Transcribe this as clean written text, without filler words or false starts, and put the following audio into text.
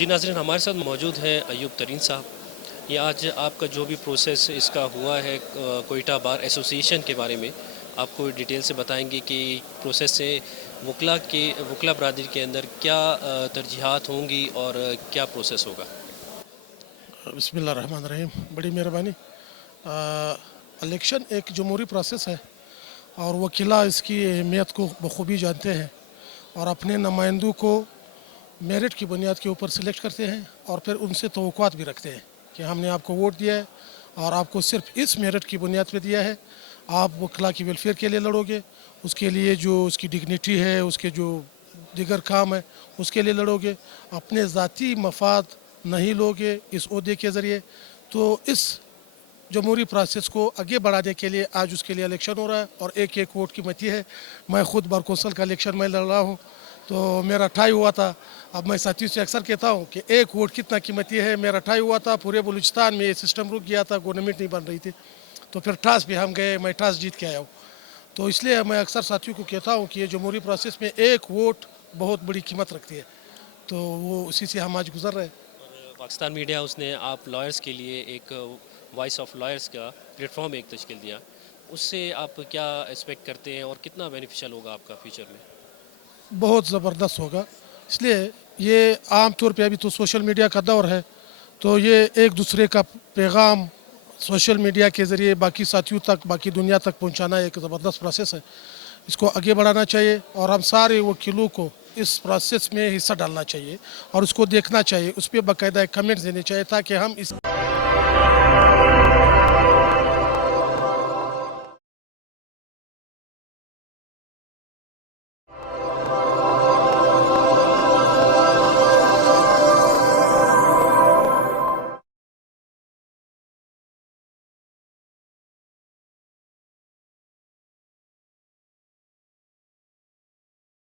जी नाज़रीन, हमारे साथ मौजूद हैं अयूब तरीन साहब। ये आज आपका जो भी प्रोसेस इसका हुआ है कोयटा बार एसोसिएशन के बारे में आपको डिटेल से बताएंगे कि प्रोसेस से वकला बरादरी के अंदर क्या तरजीहात होंगी और क्या प्रोसेस होगा। बिस्मिल्लाह रहमान रहीम। बड़ी मेहरबानी। इलेक्शन एक जमहूरी प्रोसेस है और वकीला इसकी अहमियत को बखूबी जानते हैं और अपने नुमाइंदों को मेरिट की बुनियाद के ऊपर सिलेक्ट करते हैं और फिर उनसे तवक्कुआत भी रखते हैं कि हमने आपको वोट दिया है और आपको सिर्फ इस मेरिट की बुनियाद पे दिया है। आप वकला की वेलफेयर के लिए लड़ोगे, उसके लिए जो उसकी डिग्निटी है, उसके जो दिगर काम है उसके लिए लड़ोगे, अपने ज़ाती मफाद नहीं लोगे इस ओहदे के ज़रिए। तो इस जमहूरी प्रोसेस को आगे बढ़ाने के लिए आज उसके लिए इलेक्शन हो रहा है और एक एक वोट की कीमती है। मैं ख़ुद बार कौंसल का इलेक्शन में लड़ रहा हूँ, तो मेरा टाई हुआ था। अब मैं साथियों से अक्सर कहता हूँ कि एक वोट कितना कीमती है। मेरा टाई हुआ था, पूरे बलूचिस्तान में ये सिस्टम रुक गया था, गवर्नमेंट नहीं बन रही थी, तो फिर टास भी हम गए, मैं टास जीत के आया हूँ। तो इसलिए मैं अक्सर साथियों को कहता हूँ कि ये जमहूरी प्रोसेस में एक वोट बहुत बड़ी कीमत रखती है। तो वो उसी से हम आज गुजर रहे हैं। और पाकिस्तान मीडिया हाउस ने आप लॉयर्स के लिए एक वॉइस ऑफ लॉयर्स का प्लेटफॉर्म एक तश्कील दिया, उससे आप क्या एक्सपेक्ट करते हैं और कितना बेनिफिशियल होगा आपका फ्यूचर में। बहुत ज़बरदस्त होगा। इसलिए ये आम तौर पे अभी तो सोशल मीडिया का दौर है, तो ये एक दूसरे का पैगाम सोशल मीडिया के ज़रिए बाकी साथियों तक, बाकी दुनिया तक पहुंचाना एक ज़बरदस्त प्रोसेस है। इसको आगे बढ़ाना चाहिए और हम सारे वकीलों को इस प्रोसेस में हिस्सा डालना चाहिए और उसको देखना चाहिए, उस पर बाकायदा कमेंट्स देने चाहिए ताकि हम इस